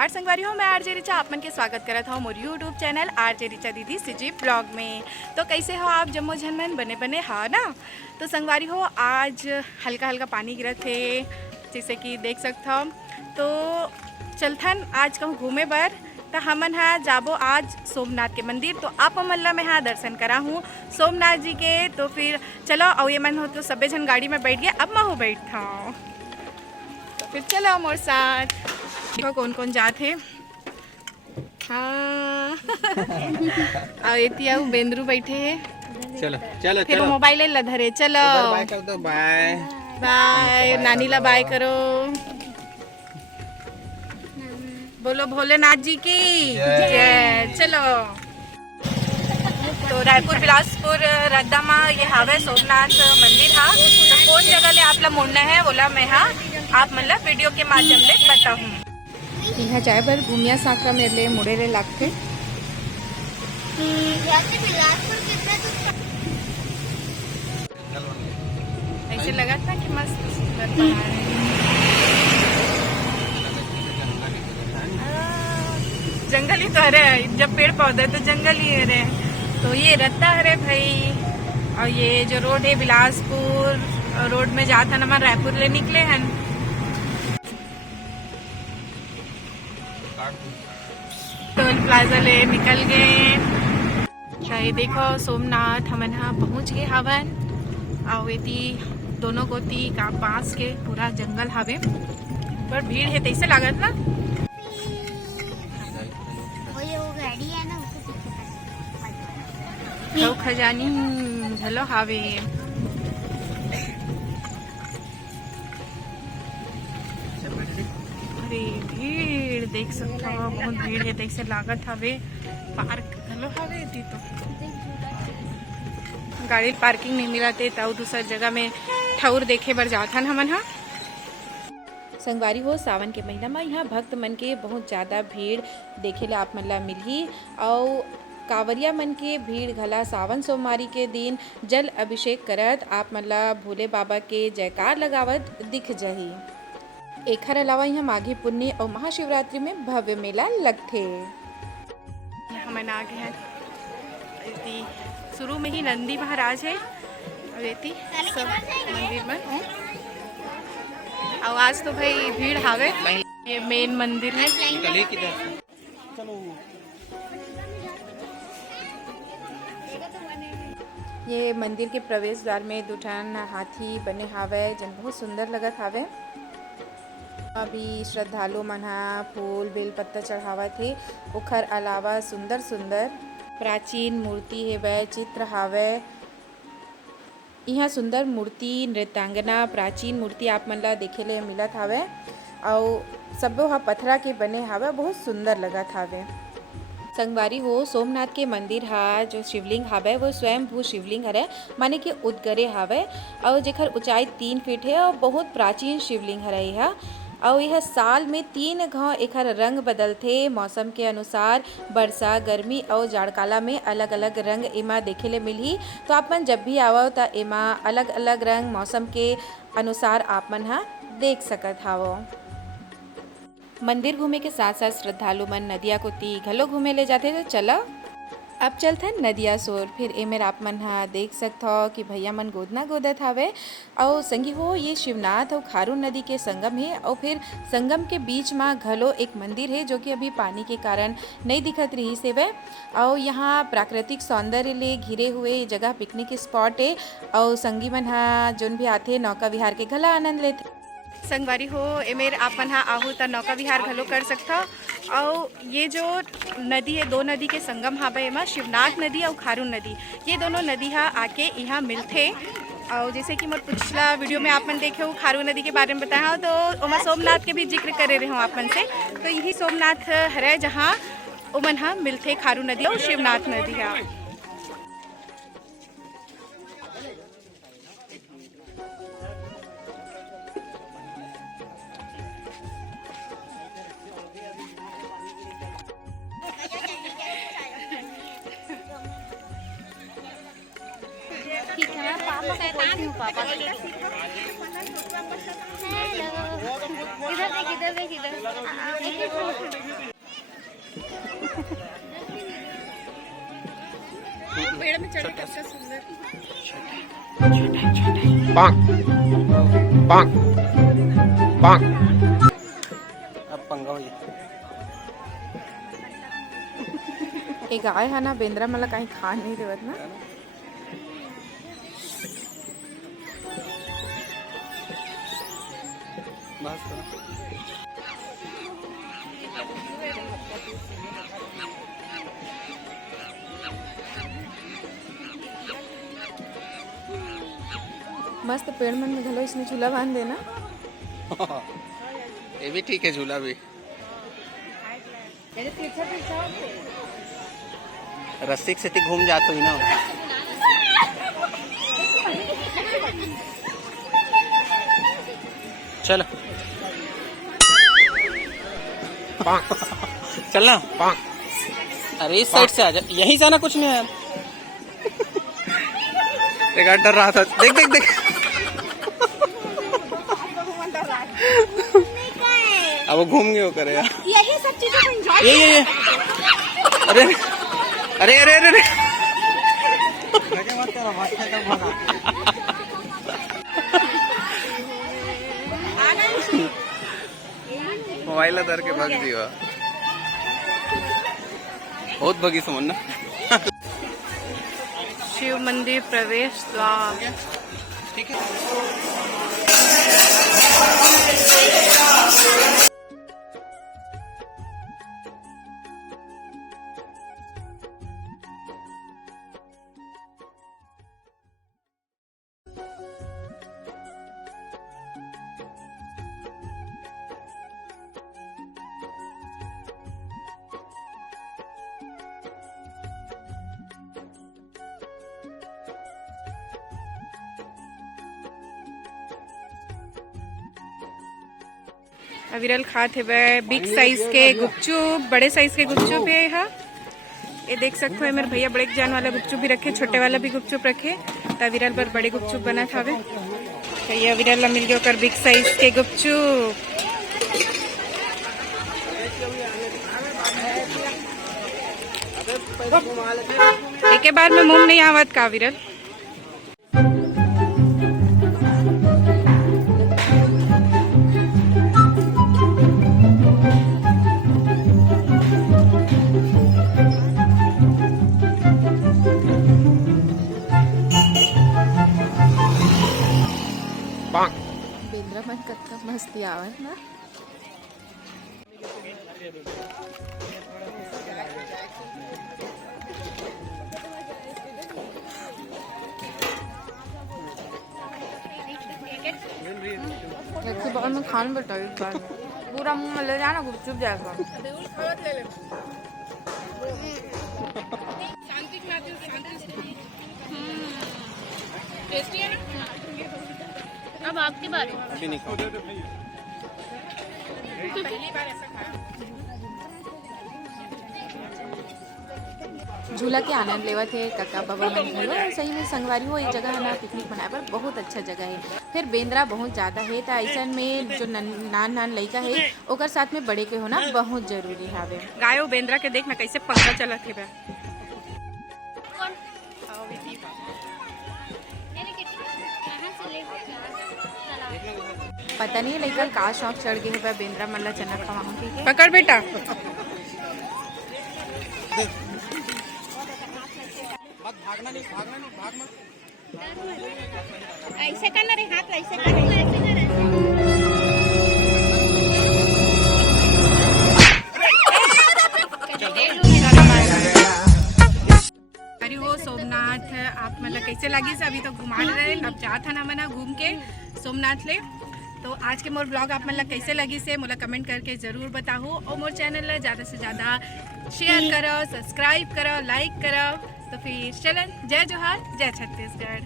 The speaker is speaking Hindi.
जोहार संगवारी हो। मैं आरजे रिचा आप मन के स्वागत करत हूँ मोर यूट्यूब चैनल आरजे रिचा दीदी सिजी ब्लॉग में। तो कैसे हो आप जम्मो झन मन बने बने हाँ ना। तो संगवारी हो आज हल्का हल्का पानी गिरत है जैसे कि देख सकते हो। तो चलथन आज कहूँ घूमे बर तो हमन हा जाबो आज सोमनाथ के मंदिर। तो आप हमन ला मैं हाँ दर्शन करा हूँ सोमनाथ जी के। तो फिर चलो और ये मन हो तो सभी जन गाड़ी में बैठ गए, अब मैं हो बैठता हूँ तो फिर चलो मोर साथ। देखो कौन कौन जात है। हाँ और इतिया बेंद्रू बैठे हैं। चलो चलो फिर चलो मोबाइल ला धरे चलो। बाय कर दो, बाय बाय नानी ला बाय करो। बोलो भोलेनाथ जी की जय। चलो तो रायपुर बिलासपुर रद्दा में ये हावे सोमनाथ मंदिर हा। तो कौन जगह ले आप ला मुड़ना है बोला मैं हाँ आप मतलब वीडियो के माध्यम ले बताऊँ। यहाँ जाए बर घूमिया साकरा मेरे लिए मुड़े ले लगते। ऐसे लगा था कि मस्त सुंदर पहाड़ है। जंगल ही तो है, जब पेड़ पौधे तो जंगल ही है। तो ये रत्ता है भाई। और ये जो रोड है बिलासपुर रोड में जाता न हमारे रायपुर ले निकले हैं। टोल प्लाजा ले निकल गए। ये देखो सोमनाथ हमन हा पहुंच गए हवन। और ये दोनों गोती का बांस के पूरा जंगल हवे पर भीड़ है तैसे लागत ना। तो खजानी झलो हावे। अरे भीड़ देख सकते हो, बहुत भीड़ है तैसे लागत हवे। पार्क झलो हावे दी तो गाड़ी पार्किंग नहीं मिलते तो दूसर जगह में ठौर देखे बर जाथन हमन हा। संगवारी हो सावन के महीना में यहाँ भक्त मन के बहुत ज़्यादा भीड़ देखे ला आप मन ला मिलही। और कांवरिया मन के भीड़ घला सावन सोमवारी के दिन जल अभिषेक करत आप मन ला भोले बाबा के जयकार लगावत दिख जाही। एखर अलावा यहाँ माघी पुन्नी और महाशिवरात्रि में भव्य मेला लगथे। हमन आ गए हैं शुरू में ही नंदी महाराज है और ये सब मंदिर में। और आज तो भाई भीड़ हावे। ये मेन मंदिर है। ये मंदिर के प्रवेश द्वार में दुठान हाथी बने हावे जन बहुत सुंदर लगत हावे। अभी श्रद्धालु मन हा फूल बेल पत्ता चढ़ावत थे। ओखर अलावा सुंदर सुंदर प्राचीन मूर्ति है वह चित्र हावे। यहाँ सुंदर मूर्ति नृत्यांगना प्राचीन मूर्ति आप मन ला देखे ले मिलत हावे। और सबो हा पथरा के बने हावे बहुत सुंदर लगत हावे। संगवारी हो सोमनाथ के मंदिर हा जो शिवलिंग हावे वो स्वयं भू शिवलिंग हरे माने कि उद्गरे हावे। और जेकर ऊंचाई 3 फीट है और बहुत प्राचीन शिवलिंग हरे यह। और यह साल में 3 घाव एकर रंग बदलथे मौसम के अनुसार। वर्षा गर्मी और जाड़काला में अलग अलग रंग एमा देखे ले मिलही। तो आप मन जब भी आवो तो एमा अलग अलग रंग मौसम के अनुसार आप मन हा देख सकत हावो। मंदिर घूमे के साथ साथ श्रद्धालु मन नदिया को ती घलो घूमे ले जाते। तो चलो अब चलते नदिया सोर। फिर एमेर आप मन हा देख सकते हो कि भैया मन गोदना गोदत हावे। और संगी हो ये शिवनाथ और खारून नदी के संगम है। और फिर संगम के बीच में घलो एक मंदिर है जो कि अभी पानी के कारण नहीं दिखत रही से वे। और यहाँ प्राकृतिक सौंदर्य ले घिरे हुए जगह पिकनिक स्पॉट है। और संगी मन हा जोन भी आते नौका विहार के घला आनंद लेते। संगवारी हो एमेर आपन हा आहू त नौका विहार घलो कर सकता। और ये जो नदी है दो नदी के संगम हावे एमा शिवनाथ नदी और खारून नदी ये दोनों नदी हा आके यहाँ मिलथे। और जैसे कि मोर पिछला वीडियो में आप मन देखे हो खारून नदी के बारे में बताया तो ओमा सोमनाथ के भी जिक्र करे रहे हो आप मन से। तो यही सोमनाथ हरे जहाँ ओमन हा मिलथे खारून नदी और शिवनाथ नदी हा। शैतान हूँ पापा। इधर देख, इधर देख, इधर। पेड़ में चढ़ के अच्छा सुंदर। अब पंगा हो एक गाय है ना, बेंद्रा मला काही खा नहीं देवत ना। मस्त पेड़ मन में घलो इसमें झूला बांध देना। ये भी ठीक है, झूला भी। रस्सी से घूम जाते ही ना। चलो चलना। अरे इस साइड से आ जा, यहीं से आना, कुछ नहीं है। डर रहा था, देख देख देख। अब वो घूम गए, वो करे यार। यही सब चीजों को एंजॉय। ये अरे अरे अरे अरे अरे मोबाइल धर के भाग दिया, बहुत भगी समझना। शिव मंदिर प्रवेश द्वार। ठीक है। अविरल खाते हुए बिग साइज के गुपचुप, बड़े साइज के गुपचुप है यहाँ। ये देख सकते हो, मेरे भैया बड़े जान वाला गुपचुप भी रखे, छोटे वाला भी गुपचुप रखे। तो अविरल पर बड़े गुपचुप बना था। तो ये अविरल मिल गया कर बिग साइज के गुपचुप। एक बार में मुंह नहीं आवत का अविरल। बेंद्रा मन कत्ता मस्ती आवत ना। बार में खान बता, इस बार पूरा मुंह में ले जाना, गुपचुप जाएगा। अब आपके बारे में। अभी नहीं खाओ। झूला के आनंद लेवा थे काका बाबा मन घलो। सही में संगवारी हो, एक जगह है ना पिकनिक मनाए पर बहुत अच्छा जगह है। फिर बेंद्रा बहुत ज़्यादा है, तो ऐसा में जो नान नान लड़का है ओकर साथ में बड़े के होना बहुत जरूरी है। गायो बेंद्रा के देख ना कैसे पंखा चला थे। पता नहीं लड़का का शौक चढ़ गए है बेंद्रा मल्ला चना खवाऊं के। पकड़ बेटा। भागना नहीं, भागना नहीं, भाग मत। ऐसे करना रे, हाथ ऐसे करना, ऐसे करना। अरे वो सोमनाथ आप मतलब कैसे लगी से अभी तो घुमा रहे, अब जाता ना मना घूम के सोमनाथ ले। तो आज के मोर ब्लॉग आप मतलब कैसे लगी से मोला कमेंट करके ज़रूर बताओ। और मोर चैनल ज़्यादा से ज़्यादा शेयर करो, सब्सक्राइब करो, लाइक करो। तो फिर चलन, जय जोहार, जय छत्तीसगढ़।